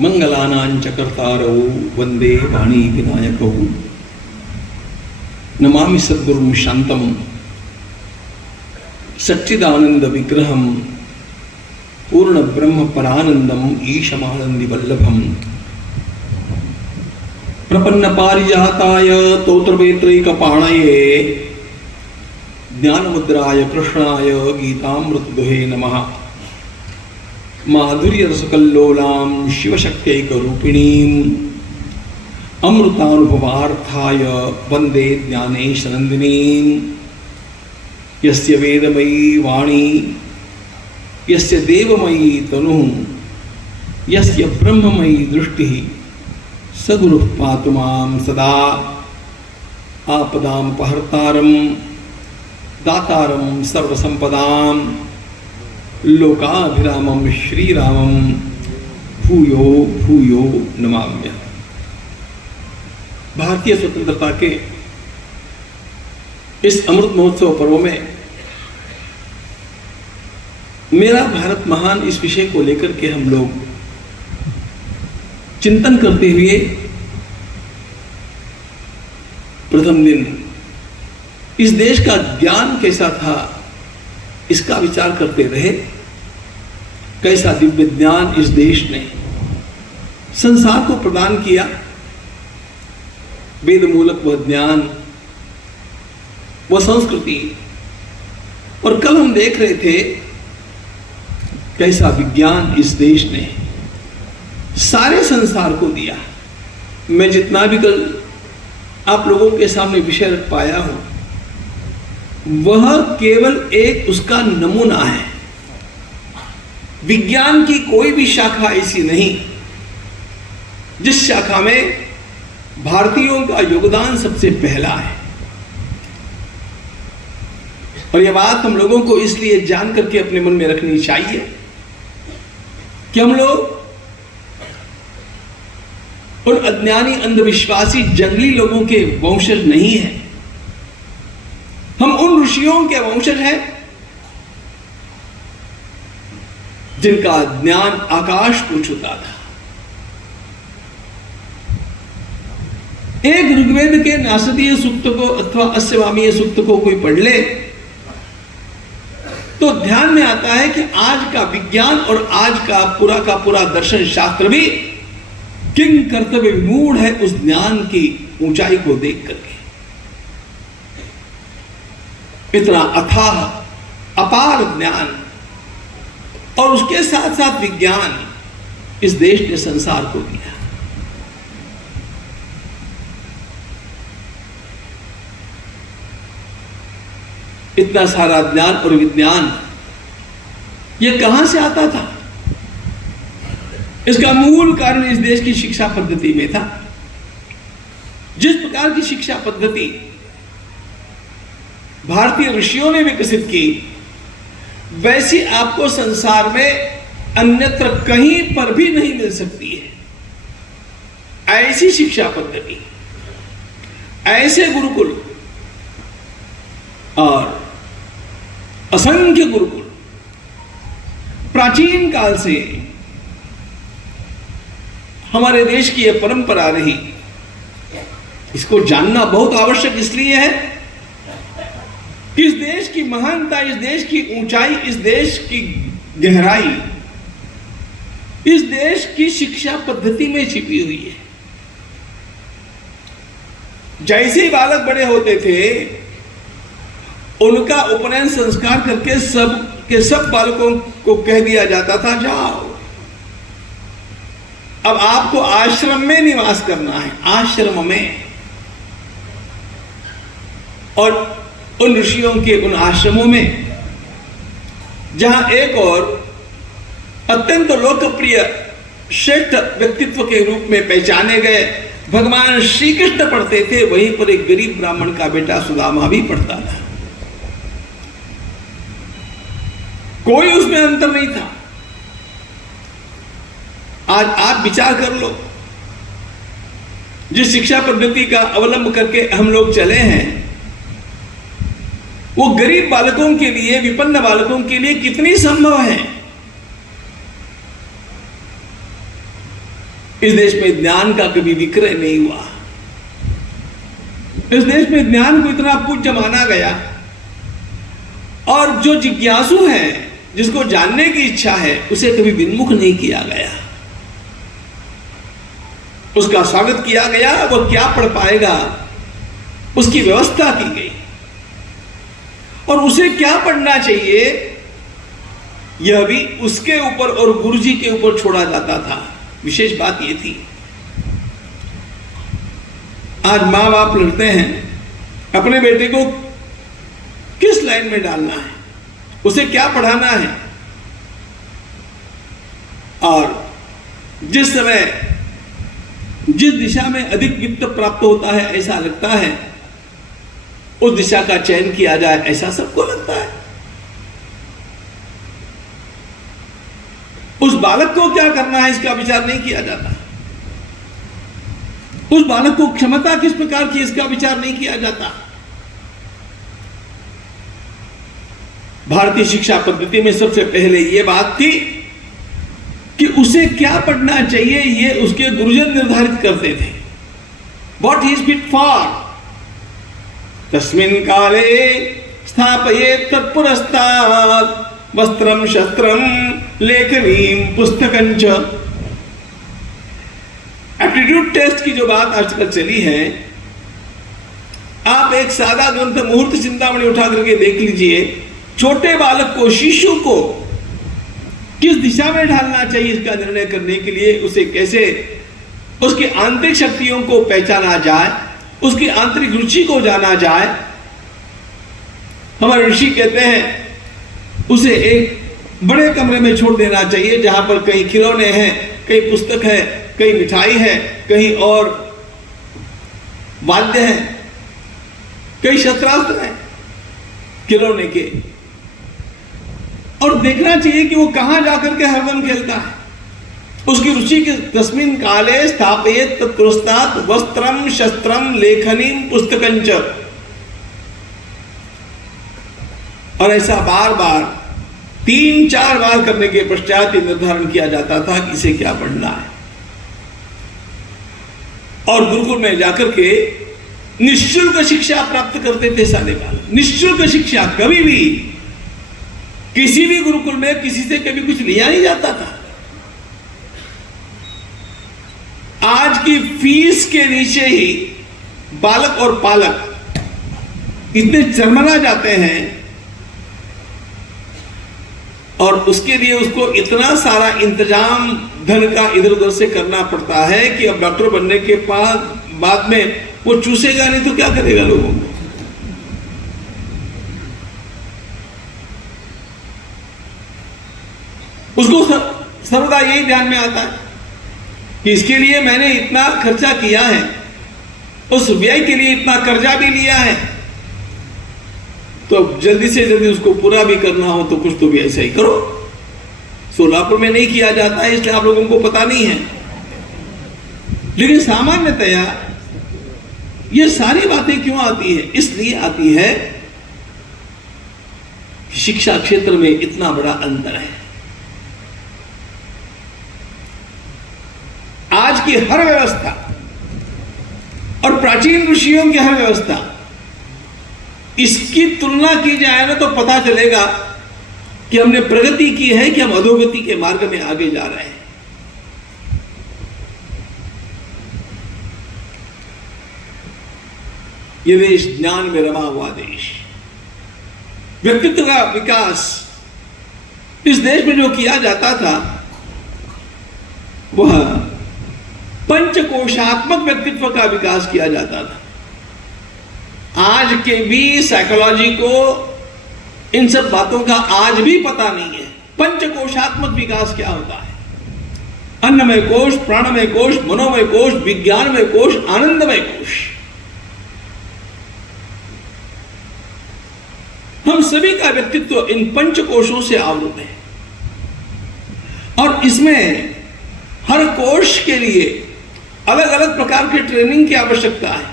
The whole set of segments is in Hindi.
मंगलानांच कर्तारौ वंदे वाणी विनायकौ नमामि सद्गुरुं शांतं सच्चिदानंद विग्रहं पूर्ण ब्रह्म परानंदम ईशमानंदी वल्लभम प्रपन्न पारिजाताय तोत्रवेत्रैकपाणये ज्ञानमुद्राय कृष्णाय गीतामृतदुहे नमः। माधुर्य रसकल्लोलां शिवशक्त्यैकरूपिणीं अमृतानुभवार्थाय वंदे ज्ञानेशनन्दिनीं। यस्य वेदमयी वाणी यस्य देवमयी तनुः यस्य ब्रह्ममयी दृष्टिः सगुरुः पातु मां सदा। आपदां पहर्तारं दातारं सर्वसंपदां लोकाभिरामं श्रीरामं भूयो भूयो नमाम्यहम्। भारतीय स्वतंत्रता के इस अमृत महोत्सव पर्व में मेरा भारत महान इस विषय को लेकर के हम लोग चिंतन करते हुए प्रथम दिन इस देश का ज्ञान कैसा था इसका विचार करते रहे। कैसा दिव्य ज्ञान इस देश ने संसार को प्रदान किया, वेद मूलक वह ज्ञान, वह संस्कृति। और कल हम देख रहे थे कैसा विज्ञान इस देश ने सारे संसार को दिया। मैं जितना भी कल आप लोगों के सामने विषय रख पाया हूं वह केवल एक उसका नमूना है। विज्ञान की कोई भी शाखा ऐसी नहीं जिस शाखा में भारतीयों का योगदान सबसे पहला है। और यह बात हम लोगों को इसलिए जान करके अपने मन में रखनी चाहिए कि हम लोग उन अज्ञानी अंधविश्वासी जंगली लोगों के वंशज नहीं हैं। हम उन ऋषियों के वंशज हैं जिनका ज्ञान आकाश को छूता था। एक ऋग्वेद के नासदीय सूक्त को अथवा अस्यवामीय सूक्त को कोई पढ़ ले तो ध्यान में आता है कि आज का विज्ञान और आज का पूरा दर्शन शास्त्र भी किंग कर्तव्य विमूढ़ है उस ज्ञान की ऊंचाई को देख करके। इतना अथाह अपार ज्ञान और उसके साथ साथ विज्ञान इस देश ने संसार को दिया। इतना सारा ज्ञान और विज्ञान यह कहां से आता था? इसका मूल कारण इस देश की शिक्षा पद्धति में था। जिस प्रकार की शिक्षा पद्धति भारतीय ऋषियों ने विकसित की वैसी आपको संसार में अन्यत्र कहीं पर भी नहीं मिल सकती है। ऐसी शिक्षा पद्धति, ऐसे गुरुकुल और असंख्य गुरुकुल प्राचीन काल से हमारे देश की यह परंपरा रही। इसको जानना बहुत आवश्यक इसलिए है कि इस देश की महानता, इस देश की ऊंचाई, इस देश की गहराई इस देश की शिक्षा पद्धति में छिपी हुई है। जैसे ही बालक बड़े होते थे उनका उपनयन संस्कार करके सब के सब बालकों को कह दिया जाता था जाओ अब आपको आश्रम में निवास करना है, आश्रम में। और उन ऋषियों के उन आश्रमों में जहां एक और अत्यंत लोकप्रिय श्रेष्ठ व्यक्तित्व के रूप में पहचाने गए भगवान श्री कृष्ण पढ़ते थे, वहीं पर एक गरीब ब्राह्मण का बेटा सुदामा भी पढ़ता था। कोई उसमें अंतर नहीं था। आज आप विचार कर लो, जिस शिक्षा पद्धति का अवलंब करके हम लोग चले हैं वो गरीब बालकों के लिए, विपन्न बालकों के लिए कितनी संभव है। इस देश में ज्ञान का कभी विक्रय नहीं हुआ। इस देश में ज्ञान को इतना पूज्य माना गया, और जो जिज्ञासु है, जिसको जानने की इच्छा है, उसे कभी विन्मुख नहीं किया गया। उसका स्वागत किया गया। वो क्या पढ़ पाएगा, उसकी व्यवस्था की गई, और उसे क्या पढ़ना चाहिए यह भी उसके ऊपर और गुरुजी के ऊपर छोड़ा जाता था। विशेष बात यह थी, आज मां बाप लड़ते हैं अपने बेटे को किस लाइन में डालना है, उसे क्या पढ़ाना है, और जिस समय जिस दिशा में अधिक वित्त प्राप्त होता है, ऐसा लगता है उस दिशा का चयन किया जाए, ऐसा सबको लगता है। उस बालक को क्या करना है, इसका विचार नहीं किया जाता। उस बालक को क्षमता किस प्रकार की, इसका विचार नहीं किया जाता। भारतीय शिक्षा पद्धति में सबसे पहले यह बात थी कि उसे क्या पढ़ना चाहिए, यह उसके गुरुजन निर्धारित करते थे। What he is fit for, तस्मिन् काले स्थापयेत् तत्पुरस्तात् वस्त्रम शस्त्रम लेखनीम पुस्तकंच। एप्टीट्यूड टेस्ट की जो बात आजकल चली है, आप एक सादा ग्रंथ मुहूर्त चिंतामणि उठा करके देख लीजिए। छोटे बालक को, शिशु को किस दिशा में ढालना चाहिए, इसका निर्णय करने के लिए उसे कैसे, उसकी आंतरिक शक्तियों को पहचाना जाए, उसकी आंतरिक रुचि को जाना जाए। हमारे ऋषि कहते हैं उसे एक बड़े कमरे में छोड़ देना चाहिए, जहां पर कहीं खिलौने हैं, कहीं पुस्तक है, कहीं मिठाई है, कहीं और वाद्य है, कहीं शस्त्रास्त्र है खिलौने के, और देखना चाहिए कि वो कहां जाकर के हरदम खेलता है। उसकी रुचि के तस्मिन् काले स्थापयेत् तत्पुरस्तात् वस्त्रम शस्त्रम लेखनीम पुस्तकंच। और ऐसा बार बार 3-4 बार करने के पश्चात निर्धारण किया जाता था कि इसे क्या पढ़ना है। और गुरुकुल में जाकर के निःशुल्क शिक्षा प्राप्त करते थे सारे बालक। निःशुल्क शिक्षा, कभी भी किसी भी गुरुकुल में किसी से कभी कुछ लिया नहीं जाता था। आज की फीस के नीचे ही बालक और पालक इतने चरमरा जाते हैं, और उसके लिए उसको इतना सारा इंतजाम धन का इधर उधर से करना पड़ता है कि अब डॉक्टर बनने के बाद में वो चूसेगा नहीं तो क्या करेगा लोगों को। उसको सर्वदा यही ध्यान में आता है कि इसके लिए मैंने इतना खर्चा किया है, उस व्यय के लिए इतना कर्जा भी लिया है, तो जल्दी से जल्दी उसको पूरा भी करना हो तो कुछ तो भी ऐसा ही करो। सोलापुर में नहीं किया जाता है, इसलिए आप लोगों को पता नहीं है, लेकिन सामान्यतया ये सारी बातें क्यों आती है? इसलिए आती है कि शिक्षा क्षेत्र में इतना बड़ा अंतर है। आज की हर व्यवस्था और प्राचीन ऋषियों की हर व्यवस्था, इसकी तुलना की जाए ना तो पता चलेगा कि हमने प्रगति की है कि हम अधोगति के मार्ग में आगे जा रहे हैं। यह देश ज्ञान में रमा हुआ देश, व्यक्तित्व का विकास इस देश में जो किया जाता था वह पंचकोशात्मक व्यक्तित्व का विकास किया जाता था। आज के भी साइकोलॉजी को इन सब बातों का आज भी पता नहीं है। पंचकोशात्मक विकास क्या होता है? अन्नमय कोश, प्राणमय कोश, मनोमय कोश, विज्ञानमय कोश, आनंदमय कोश। हम सभी का व्यक्तित्व इन पंचकोशों से आवृत है, और इसमें हर कोश के लिए अलग अलग प्रकार के ट्रेनिंग की आवश्यकता है।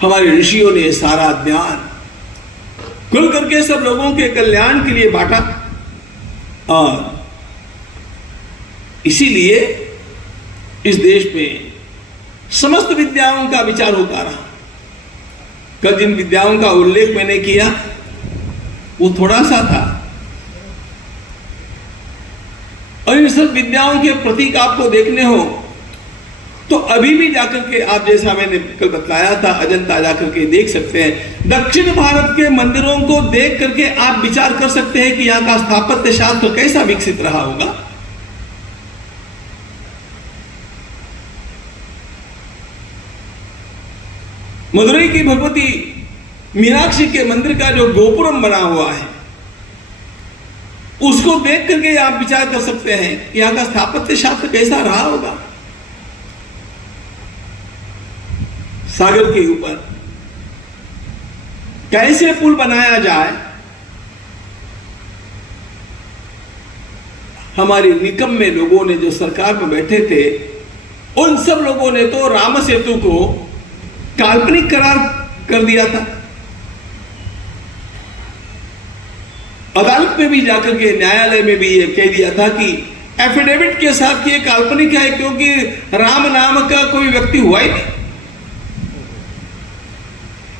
हमारे ऋषियों ने सारा ज्ञान खुल करके सब लोगों के कल्याण के लिए बांटा, और इसीलिए इस देश में समस्त विद्याओं का विचार होता रहा। कल जिन विद्याओं का उल्लेख मैंने किया वो थोड़ा सा था, और इन सब विद्याओं के प्रतीक आपको देखने हो तो अभी भी जाकर के आप, जैसा मैंने कल बतलाया था, अजंता जाकर के देख सकते हैं। दक्षिण भारत के मंदिरों को देख करके आप विचार कर सकते हैं कि यहां का स्थापत्य शास्त्र कैसा विकसित रहा होगा। मदुरई की भगवती मीनाक्षी के मंदिर का जो गोपुरम बना हुआ है उसको देख करके आप विचार कर सकते हैं कि यहां का स्थापत्य शास्त्र कैसा रहा होगा। सागर के ऊपर कैसे पुल बनाया जाए, हमारे निकम में लोगों ने जो सरकार में बैठे थे उन सब लोगों ने तो राम सेतु को काल्पनिक करार कर दिया था। अदालत में भी जाकर के, न्यायालय में भी ये कह दिया था कि एफिडेविट के साथ ये काल्पनिक है क्योंकि राम नाम का कोई व्यक्ति हुआ ही नहीं।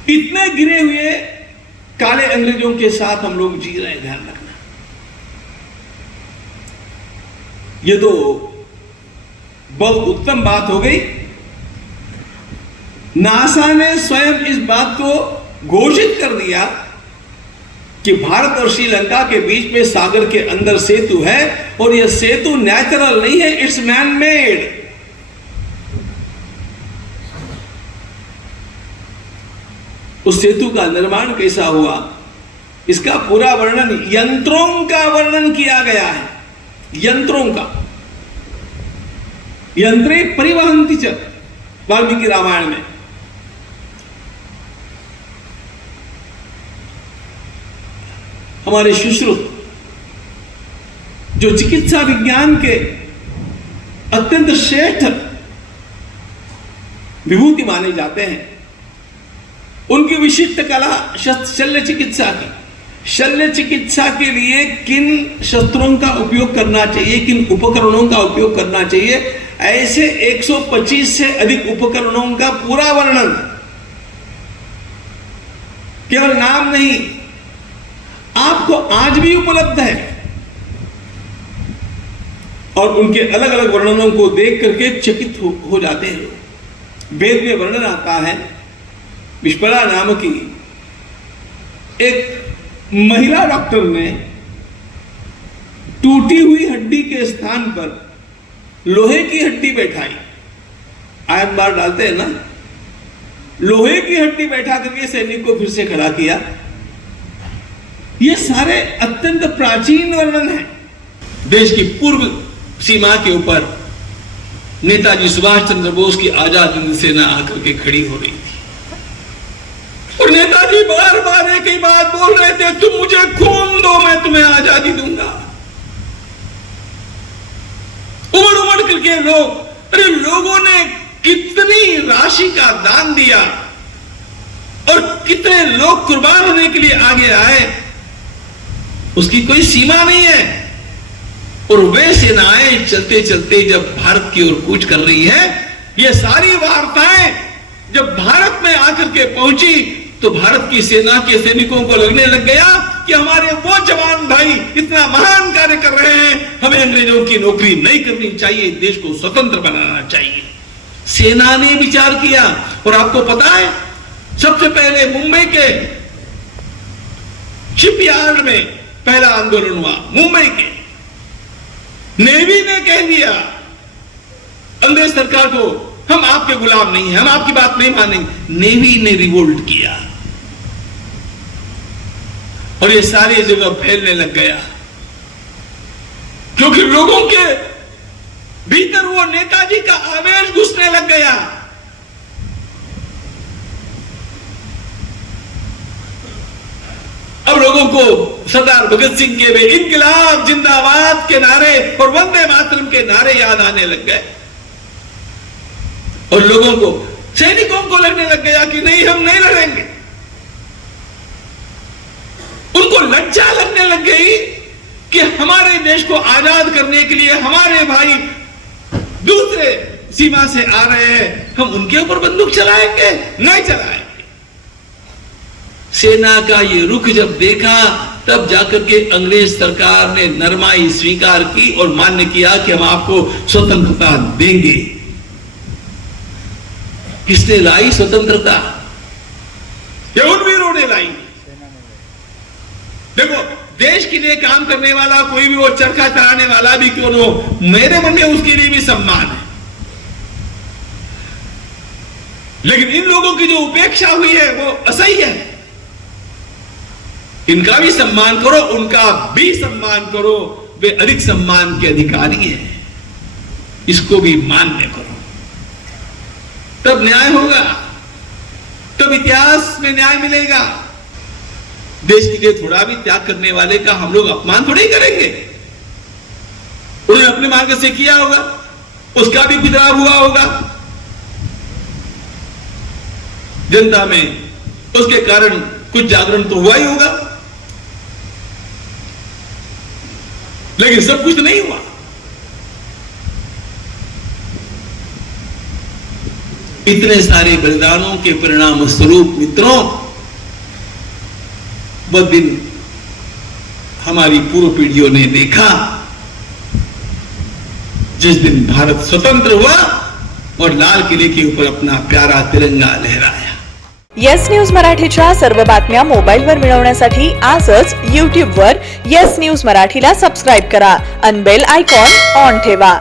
इतने गिरे हुए काले अंग्रेजों के साथ हम लोग जी रहे हैं, ध्यान रखना। ये तो बहुत उत्तम बात हो गई। नासा ने स्वयं इस बात को घोषित कर दिया कि भारत और श्रीलंका के बीच में सागर के अंदर सेतु है, और यह सेतु नेचुरल नहीं है, इट्स मैन मेड। उस सेतु का निर्माण कैसा हुआ इसका पूरा वर्णन, यंत्रों का वर्णन किया गया है। यंत्रों का, यंत्रे परिवहन्ति च, वाल्मीकि रामायण में। हमारे सुश्रुत जो चिकित्सा विज्ञान के अत्यंत श्रेष्ठ विभूति माने जाते हैं, उनकी विशिष्ट कला शल्य चिकित्सा की। शल्य चिकित्सा के लिए किन शस्त्रों का उपयोग करना चाहिए, किन उपकरणों का उपयोग करना चाहिए, ऐसे 125 से अधिक उपकरणों का पूरा वर्णन, केवल नाम नहीं, आपको आज भी उपलब्ध है। और उनके अलग अलग वर्णनों को देख करके चकित हो जाते हैं। वेद में वर्णन आता है, विश्वला नाम की एक महिला डॉक्टर ने टूटी हुई हड्डी के स्थान पर लोहे की हड्डी बैठाई। आयन बार डालते हैं ना, लोहे की हड्डी बैठा करके सैनिक को फिर से खड़ा किया। ये सारे अत्यंत प्राचीन वर्णन है। देश की पूर्व सीमा के ऊपर नेताजी सुभाष चंद्र बोस की आजाद हिंद सेना आकर के खड़ी हो रही थी, और नेताजी बार बार एक ही बात बोल रहे थे, तुम मुझे खून दो, मैं तुम्हें आजादी दूंगा। उमड़ उमड़ करके लोग, अरे लोगों ने कितनी राशि का दान दिया और कितने लोग कुर्बान होने के लिए आगे आए, उसकी कोई सीमा नहीं है। और वे सेनाएं चलते चलते जब भारत की ओर कूच कर रही है, ये सारी वार्ताएं जब भारत में आकर के पहुंची तो भारत की सेना के सैनिकों को लगने लग गया कि हमारे वो जवान भाई इतना महान कार्य कर रहे हैं, हमें अंग्रेजों की नौकरी नहीं करनी चाहिए, देश को स्वतंत्र बनाना चाहिए। सेना ने विचार किया, और आपको पता है सबसे पहले मुंबई के शिपयार्ड में पहला आंदोलन हुआ। मुंबई के नेवी ने कह दिया अंग्रेज सरकार को, हम आपके गुलाम नहीं हैं, हम आपकी बात नहीं मानेंगे। नेवी ने रिवोल्ट किया और ये सारी जगह फैलने लग गया, क्योंकि लोगों के भीतर वो नेताजी का आवेश घुसने लग गया। अब लोगों को सरदार भगत सिंह के वे इनकलाब जिंदाबाद के नारे और वंदे मातरम के नारे याद आने लग गए, और लोगों को, सैनिकों को लगने लग गया कि नहीं, हम नहीं लड़ेंगे। उनको लज्जा लगने लग गई कि हमारे देश को आजाद करने के लिए हमारे भाई दूसरे सीमा से आ रहे हैं, हम उनके ऊपर बंदूक चलाएंगे? नहीं चलाएंगे। सेना का ये रुख जब देखा तब जाकर के अंग्रेज सरकार ने नरमाई स्वीकार की और मान्य किया कि हम आपको स्वतंत्रता देंगे। किसने लाई स्वतंत्रता? ये उन वीरों ने लाई। देखो, देश के लिए काम करने वाला कोई भी, वो चरखा चलाने वाला भी क्यों न हो, मेरे मन में उसके लिए भी सम्मान है। लेकिन इन लोगों की जो उपेक्षा हुई है वो असह्य है। इनका भी सम्मान करो, उनका भी सम्मान करो, वे अधिक सम्मान के अधिकारी हैं, इसको भी मान्य करो, तब न्याय होगा, तब इतिहास में न्याय मिलेगा। देश के लिए थोड़ा भी त्याग करने वाले का हम लोग अपमान थोड़ी करेंगे। उन्होंने अपने मार्ग से किया होगा, उसका भी कुछ लाभ हुआ होगा जनता में, उसके कारण कुछ जागरण तो हुआ ही होगा, लेकिन सब कुछ नहीं हुआ। इतने सारे बलिदानों के परिणाम स्वरूप मित्रों, वह दिन हमारी पूर्व पीढ़ियों ने देखा जिस दिन भारत स्वतंत्र हुआ और लाल किले के ऊपर अपना प्यारा तिरंगा लहराया। येस न्यूज मराठीच्या सर्व बातम्या मोबाईलवर मिळवण्यासाठी आजच YouTube वर येस न्यूज मराठीला सबस्क्राइब करा आणि बेल आयकॉन ऑन ठेवा।